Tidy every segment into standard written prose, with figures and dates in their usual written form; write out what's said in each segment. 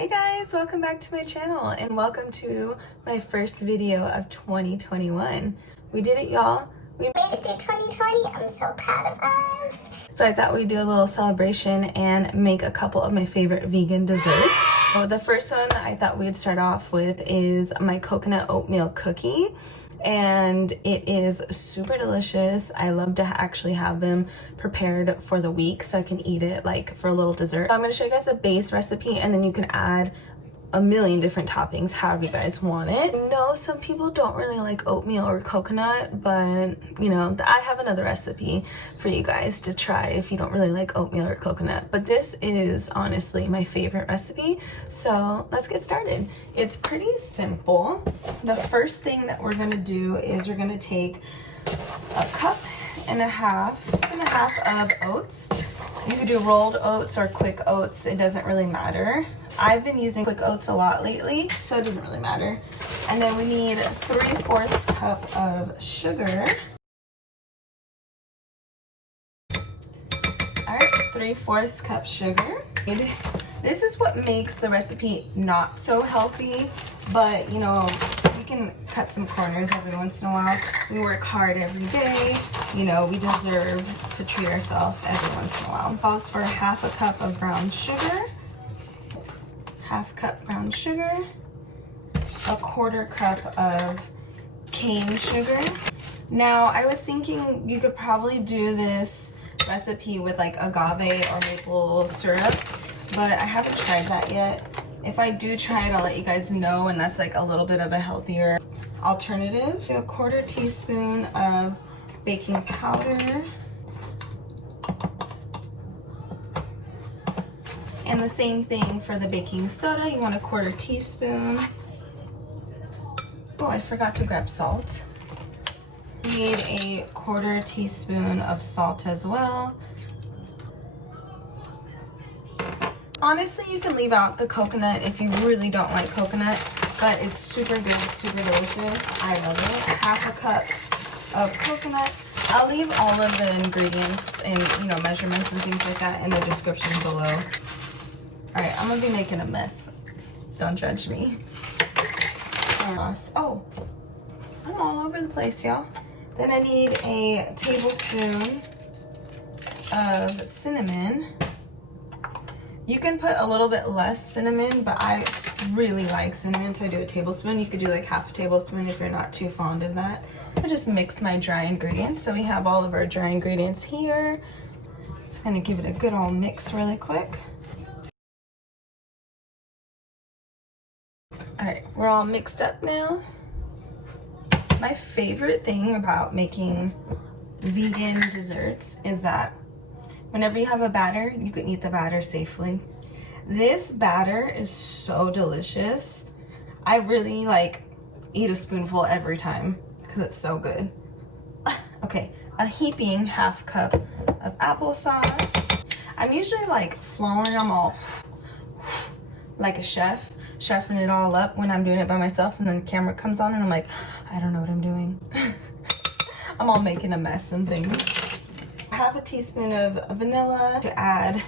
Hey guys, welcome back to my channel and welcome to my first video of 2021. We did it, y'all. We made it through 2020. I'm so proud of us. So I thought we'd do a little celebration and make a couple of my favorite vegan desserts. So the first one I thought we'd start off with is my coconut oatmeal cookie. And it is super delicious. I love to actually have them prepared for the week so I can eat it like for a little dessert. So I'm going to show you guys a base recipe and then you can add a million different toppings however you guys want it. I know some people don't really like oatmeal or coconut, but you know, I have another recipe for you guys to try if you don't really like oatmeal or coconut. But this is honestly my favorite recipe, so let's get started. It's pretty simple. The first thing that we're going to do is we're going to take a cup and a half of oats. You can do rolled oats or quick oats, it doesn't really matter. I've been using quick oats a lot lately, so it doesn't really matter. And then we need 3/4 cup of sugar. All right, 3/4 cup sugar. This is what makes the recipe not so healthy, but you know, you can cut some corners every once in a while. We work hard every day, you know, we deserve to treat ourselves every once in a while. Calls for 1/2 cup of brown sugar. 1/2 cup brown sugar, 1/4 cup of cane sugar. Now, I was thinking you could probably do this recipe with like agave or maple syrup, but I haven't tried that yet. If I do try it, I'll let you guys know, and that's like a little bit of a healthier alternative. 1/4 teaspoon of baking powder. And the same thing for the baking soda, you want 1/4 teaspoon. Oh, I forgot to grab salt. You need 1/4 teaspoon of salt as well. Honestly, you can leave out the coconut if you really don't like coconut, but it's super good, super delicious. I love it. 1/2 cup of coconut. I'll leave all of the ingredients and, you know, measurements and things like that in the description below. All right, I'm gonna be making a mess. Don't judge me. Oh, I'm all over the place, y'all. Then I need a tablespoon of cinnamon. You can put a little bit less cinnamon, but I really like cinnamon, so I do a tablespoon. You could do like 1/2 tablespoon if you're not too fond of that. I just mix my dry ingredients. So we have all of our dry ingredients here. Just gonna give it a good old mix really quick. All right, we're all mixed up now. My favorite thing about making vegan desserts is that whenever you have a batter, you can eat the batter safely. This batter is so delicious. I really like eat a spoonful every time because it's so good. Okay, a heaping 1/2 cup of applesauce. I'm usually like flowing them all like a chefing it all up when I'm doing it by myself, and then the camera comes on and I'm like, I don't know what I'm doing. I'm all making a mess and things. 1/2 teaspoon of vanilla to add.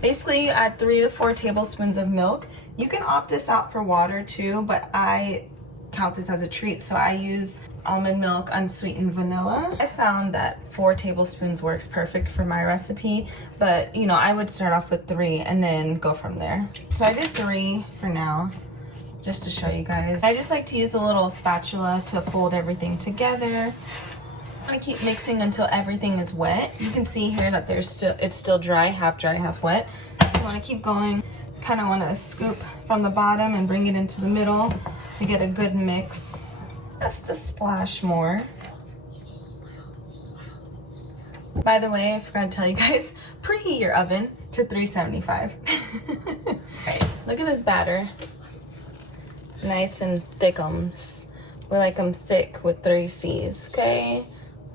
Basically, you add 3 to 4 tablespoons of milk. You can opt this out for water too, but I count this as a treat, so I use almond milk, unsweetened vanilla. I found that 4 tablespoons works perfect for my recipe, but you know, I would start off with 3 and then go from there. So I did 3 for now, just to show you guys. I just like to use a little spatula to fold everything together. I'm gonna keep mixing until everything is wet. You can see here that it's still dry, half wet. You wanna keep going. Kind of wanna scoop from the bottom and bring it into the middle to get a good mix. Just a splash more. By the way, I forgot to tell you guys, preheat your oven to 375. All right, look at this batter. Nice and thickums. We like them thick with 3 C's, okay?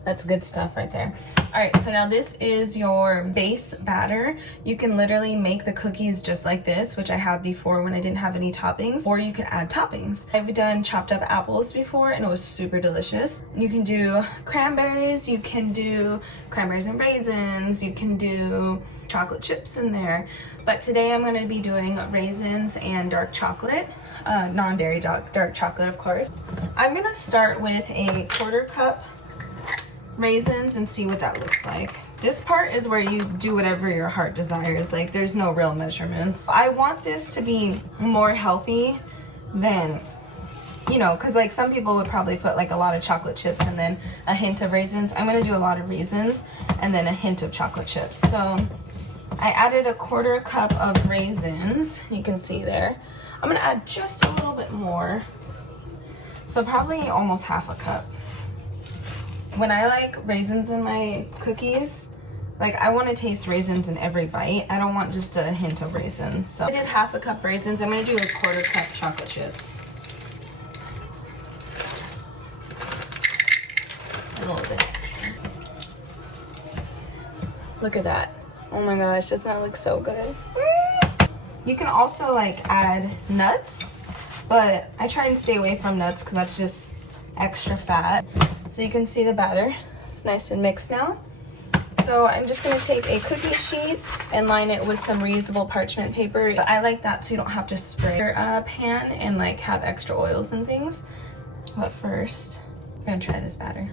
That's good stuff right there. All right, so now this is your base batter. You can literally make the cookies just like this, which I have before when I didn't have any toppings, or you can add toppings. I've done chopped up apples before and it was super delicious. You can do cranberries, you can do cranberries and raisins, you can do chocolate chips in there. But today I'm gonna be doing raisins and dark chocolate, non-dairy dark chocolate, of course. I'm gonna start with a 1/4 cup raisins and see what that looks like. This part is where you do whatever your heart desires. Like, there's no real measurements. I want this to be more healthy than, you know, because like some people would probably put like a lot of chocolate chips and then a hint of raisins. I'm gonna do a lot of raisins and then a hint of chocolate chips. So I added a 1/4 cup of raisins, you can see there. I'm gonna add just a little bit more, so probably almost 1/2 cup. When I like raisins in my cookies, like I want to taste raisins in every bite. I don't want just a hint of raisins. So I did 1/2 cup raisins. I'm going to do a 1/4 cup chocolate chips. A little bit. Look at that. Oh my gosh, doesn't that look so good? You can also like add nuts, but I try and stay away from nuts because that's just extra fat. So you can see the batter, it's nice and mixed now. So I'm just gonna take a cookie sheet and line it with some reusable parchment paper. I like that so you don't have to spray your pan and like have extra oils and things. But first, I'm gonna try this batter.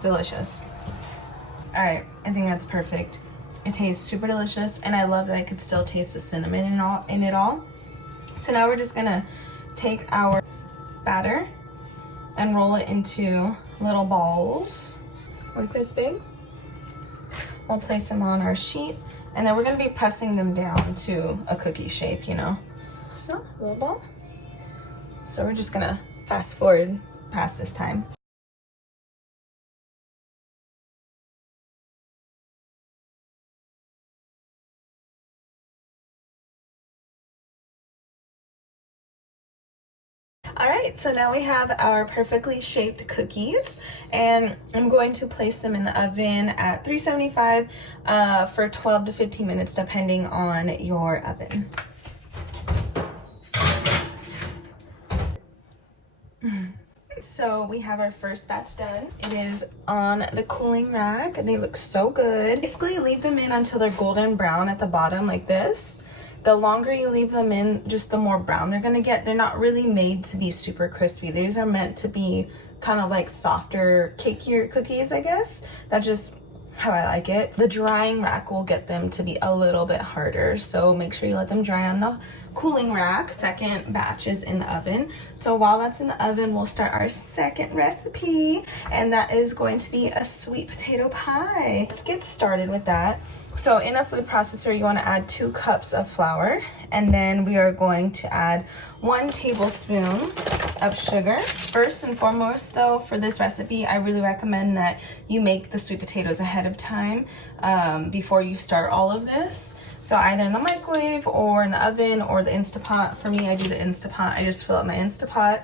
Delicious. All right, I think that's perfect. It tastes super delicious, and I love that I could still taste the cinnamon in it all. So now we're just gonna take our batter and roll it into little balls like this big. We'll place them on our sheet, and then we're gonna be pressing them down to a cookie shape, you know. So, little ball. So we're just gonna fast forward past this time. All right, so now we have our perfectly shaped cookies, and I'm going to place them in the oven at 375 for 12 to 15 minutes, depending on your oven. So we have our first batch done. It is on the cooling rack, and they look so good. Basically, leave them in until they're golden brown at the bottom like this. The longer you leave them in, just the more brown they're gonna get. They're not really made to be super crispy. These are meant to be kind of like softer, cakier cookies, I guess. That's just how I like it. The drying rack will get them to be a little bit harder, so make sure you let them dry on the cooling rack. Second batch is in the oven. So while that's in the oven, we'll start our second recipe, and that is going to be a sweet potato pie. Let's get started with that. So in a food processor, you want to add 2 cups of flour, and then we are going to add 1 tablespoon of sugar. First and foremost though, for this recipe, I really recommend that you make the sweet potatoes ahead of time before you start all of this. So either in the microwave or in the oven or the Instapot. For me, I do the Instapot. I just fill up my Instapot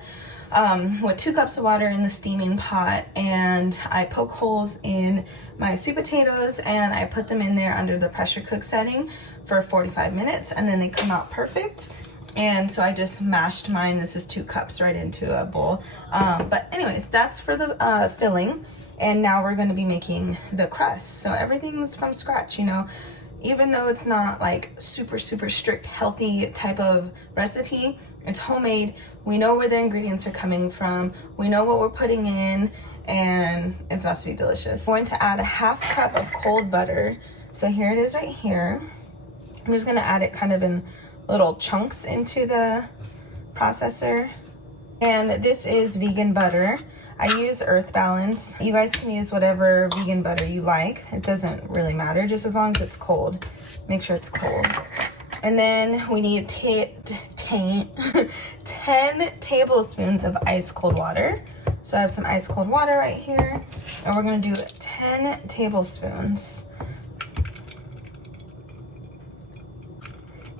with 2 cups of water in the steaming pot, and I poke holes in my sweet potatoes and I put them in there under the pressure cook setting for 45 minutes, and then they come out perfect. And so I just mashed mine. This is 2 cups right into a bowl. But anyways, that's for the filling. And now we're going to be making the crust. So everything's from scratch, you know. Even though it's not like super strict healthy type of recipe, it's homemade. We know where the ingredients are coming from. We know what we're putting in, and it's supposed to be delicious. I'm going to add a 1/2 cup of cold butter. So here it is right here. I'm just going to add it kind of in little chunks into the processor. And this is vegan butter. I use Earth Balance. You guys can use whatever vegan butter you like. It doesn't really matter, just as long as it's cold. Make sure it's cold. And then we need 10 tablespoons of ice cold water. So I have some ice cold water right here, and we're gonna do 10 tablespoons.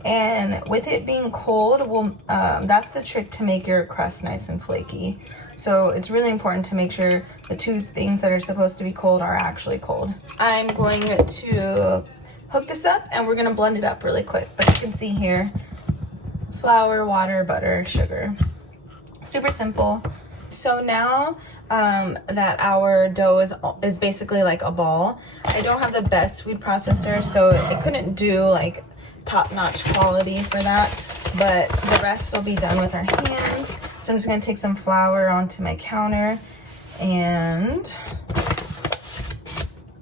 And with it being cold, that's the trick to make your crust nice and flaky. So it's really important to make sure the two things that are supposed to be cold are actually cold. I'm going to hook this up and we're gonna blend it up really quick. But you can see here, flour, water, butter, sugar. Super simple. So now that our dough is basically like a ball, I don't have the best food processor, so I couldn't do like top-notch quality for that, but the rest will be done with our hands. So I'm just gonna take some flour onto my counter, and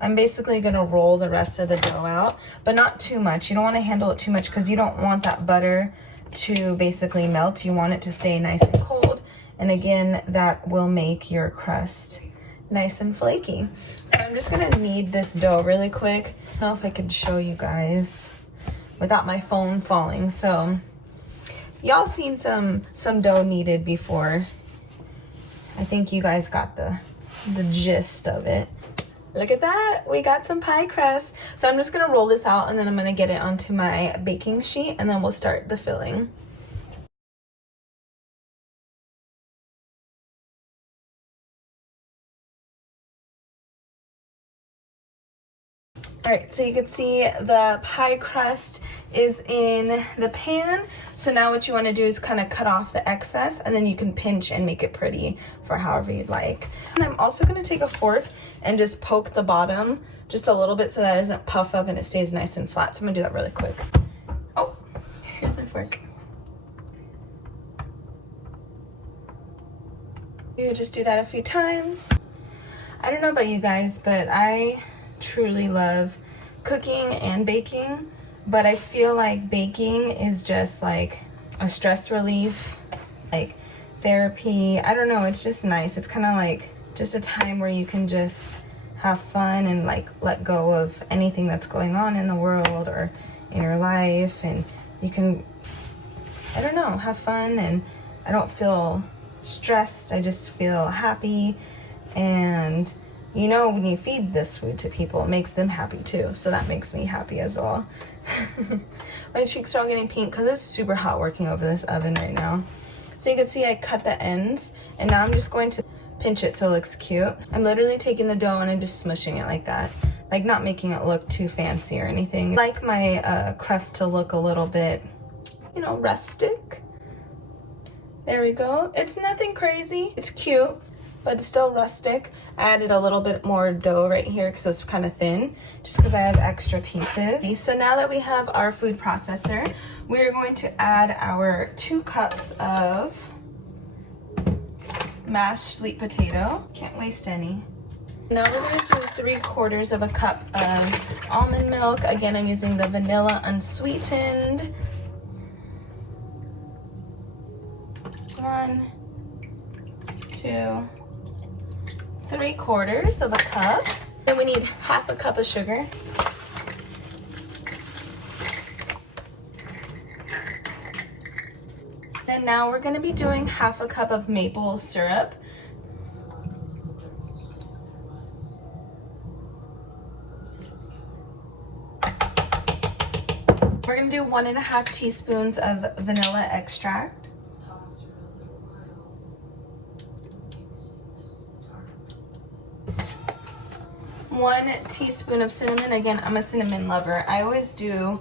I'm basically gonna roll the rest of the dough out, but not too much. You don't wanna handle it too much because you don't want that butter to basically melt. You want it to stay nice and cold. And again, that will make your crust nice and flaky. So I'm just gonna knead this dough really quick. I don't know if I could show you guys without my phone falling. So y'all seen some dough kneaded before. I think you guys got the gist of it. Look at that, we got some pie crust. So I'm just gonna roll this out and then I'm gonna get it onto my baking sheet and then we'll start the filling. All right, so you can see the pie crust is in the pan. So now what you want to do is kind of cut off the excess and then you can pinch and make it pretty for however you'd like. And I'm also going to take a fork and just poke the bottom just a little bit so that it doesn't puff up and it stays nice and flat. So I'm going to do that really quick. Oh, here's my fork. You just do that a few times. I don't know about you guys, but I truly love cooking and baking, but I feel like baking is just like a stress relief, like therapy. I don't know, it's just nice. It's kind of like just a time where you can just have fun and like let go of anything that's going on in the world or in your life, and you can, I don't know, have fun. And I don't feel stressed, I just feel happy. And you know, when you feed this food to people, it makes them happy too. So that makes me happy as well. My cheeks are all getting pink because it's super hot working over this oven right now. So you can see I cut the ends and now I'm just going to pinch it so it looks cute. I'm literally taking the dough and I'm just smushing it like that. Like not making it look too fancy or anything. I like my crust to look a little bit, you know, rustic. There we go. It's nothing crazy. It's cute, but it's still rustic. I added a little bit more dough right here because it's kind of thin, just because I have extra pieces. So now that we have our food processor, we're going to add our 2 cups of mashed sweet potato. Can't waste any. Now we're going to do 3/4 of a cup of almond milk. Again, I'm using the vanilla unsweetened. 1, 2, 3/4 of a cup. Then we need 1/2 cup of sugar. Then now we're going to be doing 1/2 cup of maple syrup. We're going to do 1.5 teaspoons of vanilla extract. 1 teaspoon of cinnamon. Again, I'm a cinnamon lover. I always do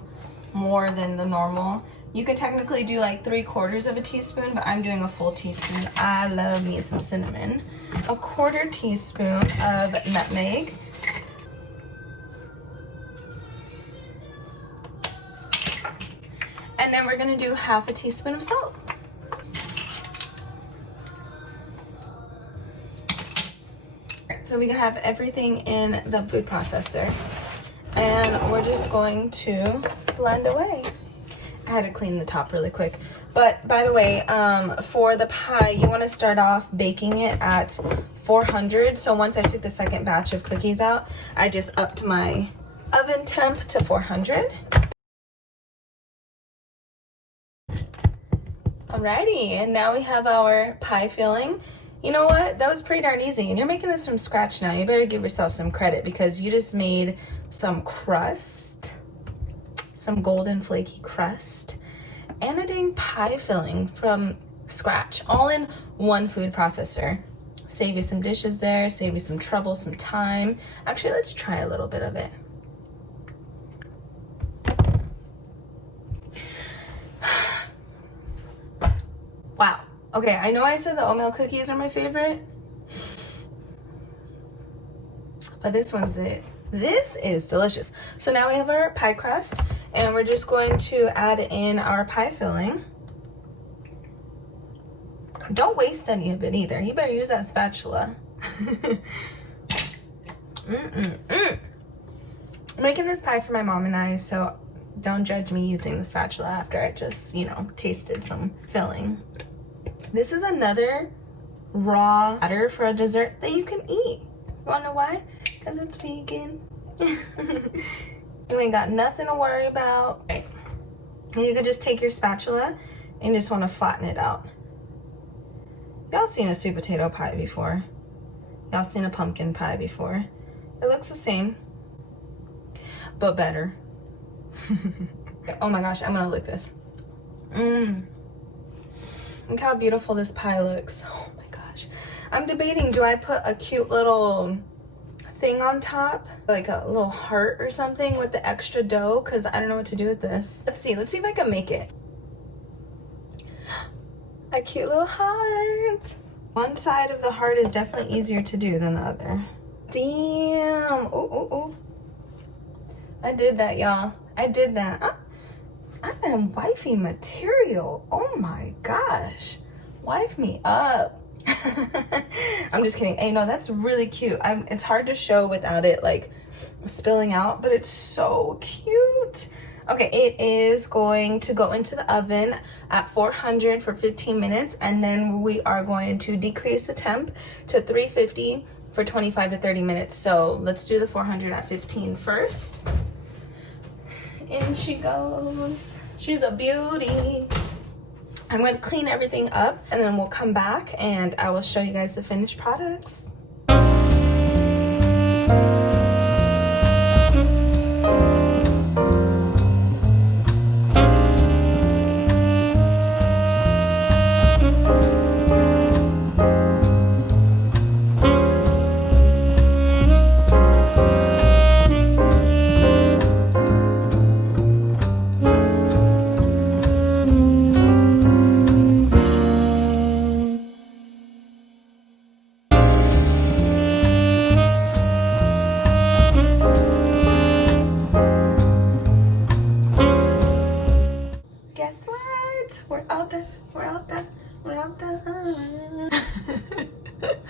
more than the normal. You can technically do like 3/4 of a teaspoon, but I'm doing a full teaspoon. I love me some cinnamon. 1/4 teaspoon of nutmeg. And then we're gonna do 1/2 teaspoon of salt. So we have everything in the food processor and we're just going to blend away. I had to clean the top really quick. But by the way, for the pie, you want to start off baking it at 400. So once I took the second batch of cookies out, I just upped my oven temp to 400. Alrighty, and now we have our pie filling. You know what? That was pretty darn easy. And you're making this from scratch now. You better give yourself some credit because you just made some crust. some golden flaky crust, and a dang pie filling from scratch, all in one food processor. Save you some dishes there, save you some trouble, some time. Actually, let's try a little bit of it. Wow. Okay, I know I said the oatmeal cookies are my favorite, but this one's it. This is delicious. So now we have our pie crust, and we're just going to add in our pie filling. Don't waste any of it either. You better use that spatula. I'm making this pie for my mom and I, so don't judge me using the spatula after I just, you know, tasted some filling. This is another raw batter for a dessert that you can eat. You wanna know why? Because it's vegan. You ain't got nothing to worry about. Right. And you could just take your spatula and just want to flatten it out. Y'all seen a sweet potato pie before? Y'all seen a pumpkin pie before? It looks the same, but better. Oh my gosh, I'm gonna lick this. Look how beautiful this pie looks. Oh my gosh. I'm debating, do I put a cute little thing on top, like a little heart or something with the extra dough, because I don't know what to do with this. Let's see if I can make it. A cute little heart. One side of the heart is definitely easier to do than the other. Damn. Oh. I did that, y'all. I did that. I am wifey material. Oh my gosh. Wife me up. I'm just kidding. Hey, no, that's really cute. It's hard to show without it like spilling out, but it's so cute. Okay, it is going to go into the oven at 400 for 15 minutes, and then we are going to decrease the temp to 350 for 25 to 30 minutes. So let's do the 400 at 15 first. In she goes. She's a beauty. I'm going to clean everything up, and then we'll come back and I will show you guys the finished products. Guess what? We're all done.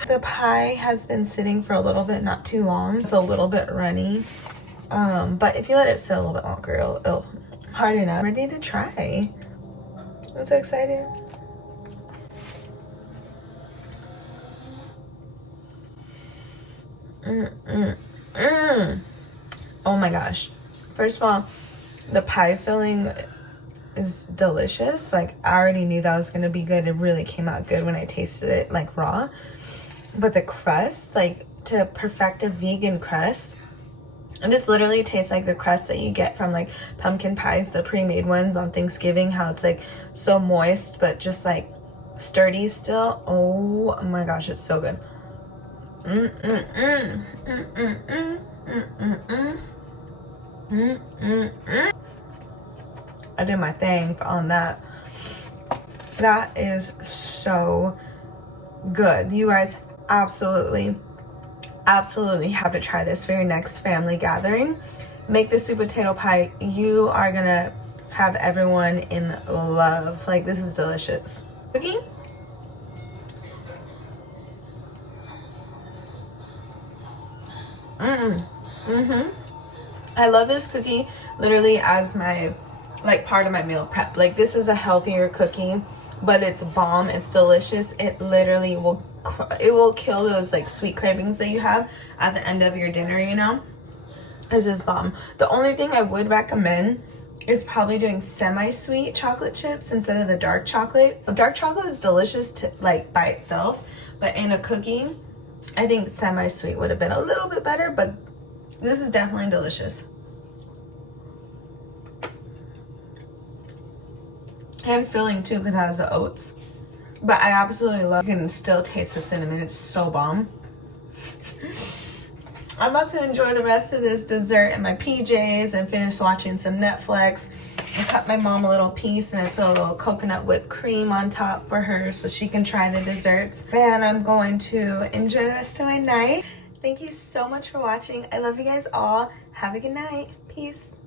The pie has been sitting for a little bit, not too long. It's a little bit runny. But if you let it sit a little bit longer, it'll harden up. Ready to try. I'm so excited. Oh my gosh. First of all, the pie filling is delicious. Like, I already knew that was gonna be good. It really came out good when I tasted it like raw. But the crust, like, to perfect a vegan crust, it just literally tastes like the crust that you get from like pumpkin pies, the pre-made ones on Thanksgiving, how it's like so moist but just like sturdy still. Oh my gosh, it's so good. I did my thing on that. That is so good. You guys absolutely have to try this for your next family gathering. Make the sweet potato pie. You are gonna have everyone in love. Like, this is delicious. Cookie? I love this cookie literally as my like part of my meal prep. Like, this is a healthier cookie, but it's bomb. It's delicious. It literally will kill those like sweet cravings that you have at the end of your dinner, you know. This is bomb. The only thing I would recommend is probably doing semi-sweet chocolate chips instead of the dark chocolate. The dark chocolate is delicious to like by itself, but in a cookie, I think semi-sweet would have been a little bit better, but this is definitely delicious. And filling too because it has the oats. But I absolutely love it. You can still taste the cinnamon. It's so bomb. I'm about to enjoy the rest of this dessert in my PJs and finish watching some Netflix. I cut my mom a little piece and I put a little coconut whipped cream on top for her so she can try the desserts. And I'm going to enjoy the rest of my night. Thank you so much for watching. I love you guys all. Have a good night. Peace.